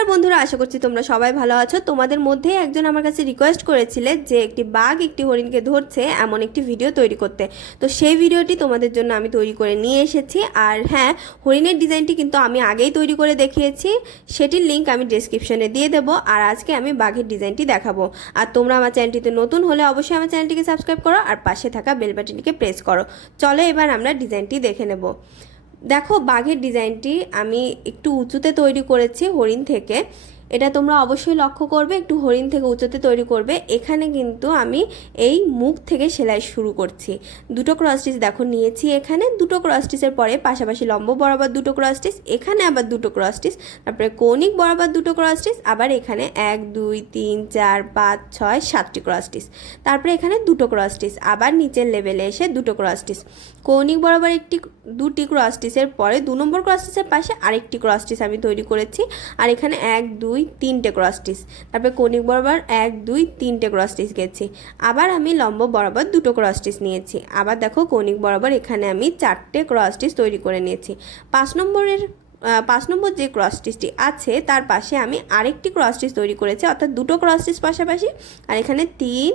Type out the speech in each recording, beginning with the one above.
নমস্কার বন্ধুরা, আশা করছি তোমরা সবাই ভালো আছো। তোমাদের মধ্যে একজন আমার কাছে রিকোয়েস্ট করেছিলে যে একটি বাঘ একটি হরিণকে ধরছে এমন একটি ভিডিও তৈরি করতে। তো সেই ভিডিওটি তোমাদের জন্য আমি তৈরি করে নিয়ে এসেছি। আর হ্যাঁ, হরিণের ডিজাইনটি কিন্তু আমি আগেই তৈরি করে দেখিয়েছি, সেটির লিঙ্ক আমি ডেসক্রিপশনে দিয়ে দেবো। আর আজকে আমি বাঘের ডিজাইনটি দেখাবো। আর তোমরা আমার চ্যানেলটিতে নতুন হলে অবশ্যই আমার চ্যানেলটিকে সাবস্ক্রাইব করো আর পাশে থাকা বেল বাটনটিকে প্রেস করো। চলো এবার আমরা ডিজাইনটি দেখে নেব। দেখো, বাঘের ডিজাইনটি আমি একটু উঁচুতে তৈরি করেছি হরিণ থেকে। এটা তোমরা অবশ্যই লক্ষ্য করবে, একটু হরিণ থেকে উঁচুতে তৈরি করবে। এখানে কিন্তু আমি এই মুখ থেকে সেলাই শুরু করছি। দুটো ক্রস স্টিচ দেখো নিয়েছি, এখানে দুটো ক্রস স্টিচের পরে পাশাপাশি লম্ব বরাবর দুটো ক্রস স্টিচ, এখানে আবার দুটো ক্রস স্টিচ, তারপরে কৌণিক বরাবর দুটো ক্রস স্টিচ, আবার এখানে 1 2 3 4 5 6 7টি ক্রস স্টিচ, তারপরে এখানে দুটো ক্রস স্টিচ, আবার নিচের লেভেলে এসে দুটো ক্রস স্টিচ, কৌণিক বরাবর দুটি ক্রস স্টিচের পরে 2 নম্বর ক্রস স্টিচের পাশে আরেকটি ক্রস স্টিচ আমি তৈরি করেছি। আর এখানে 1 2 3টে ক্রস স্টিচ, তারপরে কৌণিক বরাবর 1 2 3টে ক্রস স্টিচ গেছি। আবার আমি লম্ব বরাবর দুটো ক্রস স্টিচ নিয়েছি। আবার দেখো কৌণিক বরাবর এখানে আমি 4টে ক্রস স্টিচ তৈরি করে নিয়েছি। 5 নম্বর যে ক্রস স্টিচটি আছে তার পাশে আমি আরেকটি ক্রস স্টিচ তৈরি করেছি, অর্থাৎ দুটো ক্রস স্টিচ পাশাপাশি। আর এখানে 3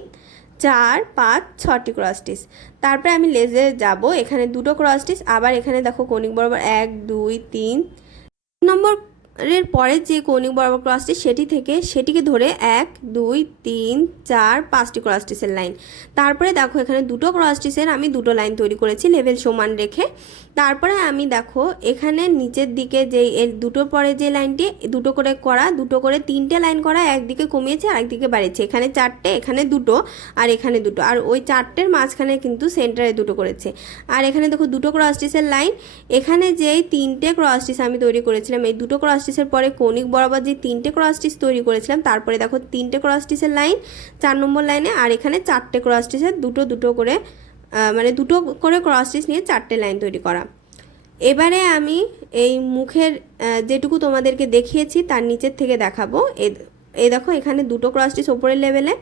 4 5 6টি ক্রস স্টিচ। তারপরে আমি লেজে যাব, এখানে দুটো ক্রস স্টিচ, আবার এখানে দেখো কৌণিক বরাবর 1 2 3 নম্বরের পরে যে কৌণিক বরাবর ক্রস স্টিচ সেটিকে ধরে 1 2 3 4 5টি ক্রস স্টিচের লাইন। তারপরে দেখো এখানে দুটো ক্রস স্টিচের আমি দুটো লাইন তৈরি করেছি লেভেল সমান রেখে। তারপরে আমি দেখো এখানে নিচের দিকে যে এর দুটোর পরে যে লাইনটি দুটো করে করা, দুটো করে 3টে লাইন করা, একদিকে কমিয়েছে আর একদিকে বাড়িয়েছে। এখানে 4টে, এখানে দুটো আর এখানে দুটো, আর ওই 4টের মাঝখানে কিন্তু সেন্টারে দুটো করেছে। আর এখানে দেখো দুটো ক্রস স্টিচের লাইন। এখানে যেই 3টে ক্রস স্টিচ আমি তৈরি করেছিলাম, এই দুটো ক্রস স্টিচের পরে কৌণিক বরাবর যে 3টে ক্রস স্টিচ তৈরি করেছিলাম, তারপরে দেখো 3টে ক্রস স্টিচের লাইন 4 নম্বর লাইনে, আর এখানে 4টে ক্রস স্টিচের দুটো করে মানে দুটো করে ক্রস স্টিচ নিয়ে 4টে লাইন তৈরি করা। এবারে আমি এই মুখের যেটুকু তোমাদেরকে দেখিয়েছি তার নিচের থেকে দেখাবো। এই দেখো এখানে দুটো ক্রস স্টিচ ওপরের লেভেলে,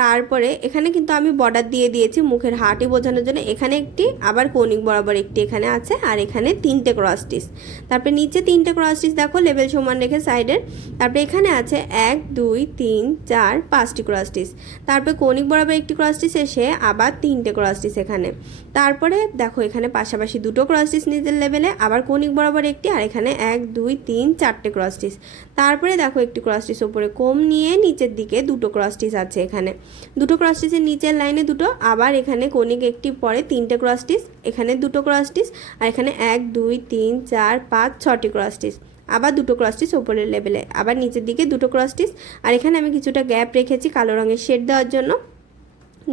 তারপরে এখানে কিন্তু আমি বর্ডার দিয়ে দিয়েছি মুখের হাঁটি বোঝানোর জন্য। এখানে একটি, আবার কৌণিক বরাবর একটি এখানে আছে, আর এখানে 3টে ক্রস স্টিচ। তারপরে নিচে 3টে ক্রস স্টিচ দেখো লেভেল সমান রেখে সাইডের। তারপরে এখানে আছে 1 2 3 4 5টি ক্রস স্টিচ। তারপরে কৌণিক বরাবর একটি ক্রস স্টিচ এসে আবার 3টে ক্রস স্টিচ এখানে। তারপরে দেখো এখানে পাশাপাশি দুটো ক্রস স্টিচ নিচের লেভেলে, আবার কৌণিক বরাবর একটি, আর এখানে 1 2 3 4টে ক্রস স্টিচ। তারপরে দেখো একটি ক্রস স্টিচ ওপরে কম নিয়ে নিচের দিকে দুটো ক্রস স্টিচ আছে, এখানে দুটো ক্রস স্টিচের নিচের লাইনে দুটো, আবার এখানে কৌণিক একটি পরে 3টে ক্রস স্টিচ, এখানে দুটো ক্রস স্টিচ, আর এখানে 1 2 3 4 5 6টি ক্রস স্টিচ, আবার দুটো ক্রস স্টিচ ওপরের লেভেলে, আবার নিচের দিকে দুটো ক্রস স্টিচ। আর এখানে আমি কিছুটা গ্যাপ রেখেছি কালো রঙের শেড দেওয়ার জন্য।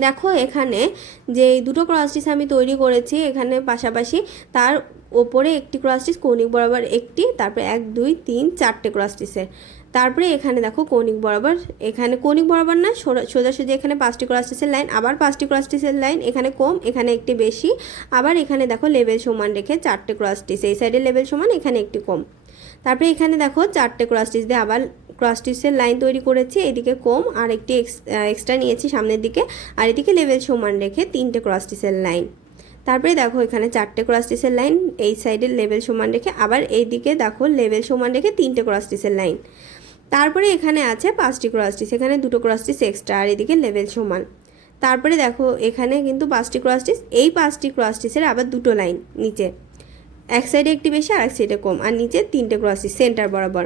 দেখো এখানে যে দুটো ক্রস স্টিচ আমি তৈরি করেছি, এখানে পাশাপাশি তার ওপরে একটি ক্রস স্টিচ কৌণিক বরাবর একটি, তারপরে 1 2 3 4টে ক্রস স্টিচের। তারপরে এখানে দেখো কৌণিক বরাবর, এখানে কৌণিক বরাবর না সোজাসুজি এখানে 5টি ক্রস স্টিচের লাইন, আবার 5টি ক্রস স্টিচের লাইন, এখানে কম এখানে একটি বেশি, আবার এখানে দেখো লেভেল সমান রেখে 4টে ক্রস স্টিচ, এই সাইডে লেভেল সমান, এখানে একটি কম। তারপরে এখানে দেখো 4টে ক্রস স্টিচ দিয়ে আবার ক্রস স্টিচের লাইন তৈরি করেছি, এদিকে কম আর একটি এক্সট্রা নিয়েছি সামনের দিকে, আর এদিকে লেভেল সমান রেখে 3টে ক্রস স্টিচের লাইন। তারপরে দেখো এখানে 4টে ক্রস স্টিচের লাইন এই সাইডে লেভেল সমান রেখে, আবার এই দিকে দেখো লেভেল সমান রেখে 3টে ক্রস স্টিচের লাইন। তারপরে এখানে আছে 5টি ক্রস স্টিচ, এখানে দুটো ক্রস স্টিচ এক্সট্রা, আর এদিকে লেভেল সমান। তারপরে দেখো এখানে কিন্তু 5টি ক্রস স্টিচ, এই 5টি ক্রস স্টিচের আবার দুটো লাইন নিচে, এক সাইডে একটি বেশি আর এক সাইডে কম, আর নিচে 3টে ক্রস স্টিচ সেন্টার বরাবর।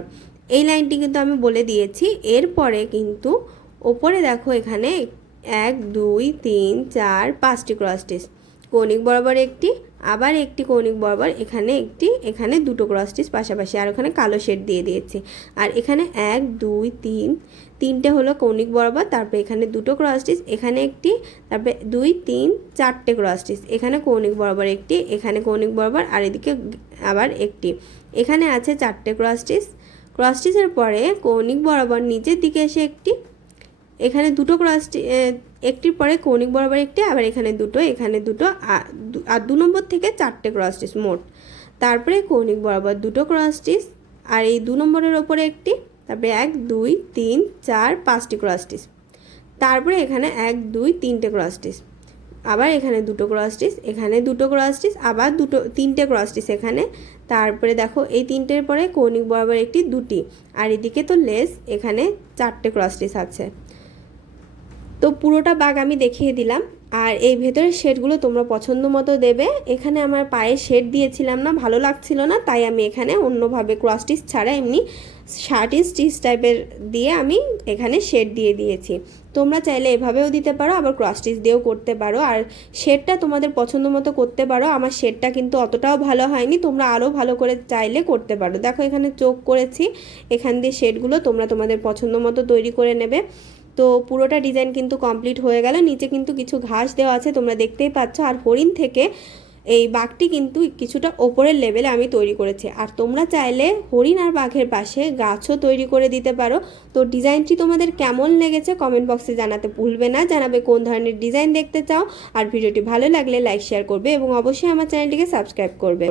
এই লাইনটি কিন্তু আমি বলে দিয়েছি। এরপরে কিন্তু ওপরে দেখো এখানে 1 2 3 4 5টি ক্রস স্টিচ, কৌণিক বরাবর একটি, আবার একটি কৌণিক বরাবর এখানে একটি, এখানে দুটো ক্রস স্টিচ পাশাপাশি, আর ওখানে কালো শেড দিয়ে দিয়েছি। আর এখানে 1 2 3 3টে হলো কৌণিক বরাবর, তারপরে এখানে দুটো ক্রস স্টিচ, এখানে একটি, তারপরে 2 3 4টে ক্রস স্টিচ, এখানে কৌণিক বরাবর একটি, এখানে কৌণিক বরাবর, আর এদিকে আবার একটি, এখানে আছে 4টে ক্রস স্টিচ। ক্রস স্টিচের পরে কৌণিক বরাবর নিচের দিকে এসে একটি, এখানে দুটো ক্রস একটির পরে কৌণিক বরাবর একটি, আবার এখানে দুটো, এখানে দুটো, আর 2 নম্বর থেকে 4টে ক্রস স্টিচ মোট। তারপরে কৌণিক বরাবর দুটো ক্রস স্টিচ, আর এই 2 নম্বরের ওপরে একটি, তারপরে 1 2 3 4 5টি ক্রস স্টিচ। তারপরে এখানে 1 2 3টে ক্রস স্টিচ, আবার এখানে দুটো ক্রস স্টিচ, এখানে দুটো ক্রস স্টিচ, আবার 3টে ক্রস স্টিচ এখানে, তারপরে দেখো এই তিনটের পরে কৌণিক বরাবর একটি দুটি, আর এদিকে তো লেস, এখানে 4টে ক্রস স্টিচ আছে। তো পুরোটা বাগ আমি দেখিয়ে দিলাম। আর এই ভেতরের শেডগুলো তোমরা পছন্দ মতো দেবে। এখানে আমার পায়ে শেড দিয়েছিলাম না, ভালো লাগছিল না, তাই আমি এখানে অন্যভাবে ক্রস স্টিচ ছাড়া এমনি 13 স্টিচ টাইপের দিয়ে আমি এখানে শেড দিয়ে দিয়েছি। তোমরা চাইলে এভাবেও দিতে পারো, আবার ক্রস স্টিচ দিয়েও করতে পারো, আর শেডটা তোমাদের পছন্দ মতো করতে পারো। আমার শেডটা কিন্তু অতটাও ভালো হয়নি, তোমরা আরও ভালো করে চাইলে করতে পারো। দেখো এখানে চোখ করেছি, এখান দিয়ে শেডগুলো তোমরা তোমাদের পছন্দ মতো তৈরি করে নেবে। তো পুরোটা ডিজাইন কিন্তু কমপ্লিট হয়ে গেল। নিচে কিন্তু কিছু ঘাস দেওয়া আছে, তোমরা দেখতেই পাচ্ছ। আর হরিণ থেকে এই বাঘটি কিন্তু কিছুটা ওপরের লেভেলে আমি তৈরি করেছি। আর তোমরা চাইলে হরিণ আর বাঘের পাশে গাছও তৈরি করে দিতে পারো। তো ডিজাইনটি তোমাদের কেমন লেগেছে কমেন্ট বক্সে জানাতে ভুলবে না, জানাবে কোন ধরনের ডিজাইন দেখতে চাও। আর ভিডিওটি ভালো লাগলে লাইক শেয়ার করবে এবং অবশ্যই আমার চ্যানেলটিকে সাবস্ক্রাইব করবে।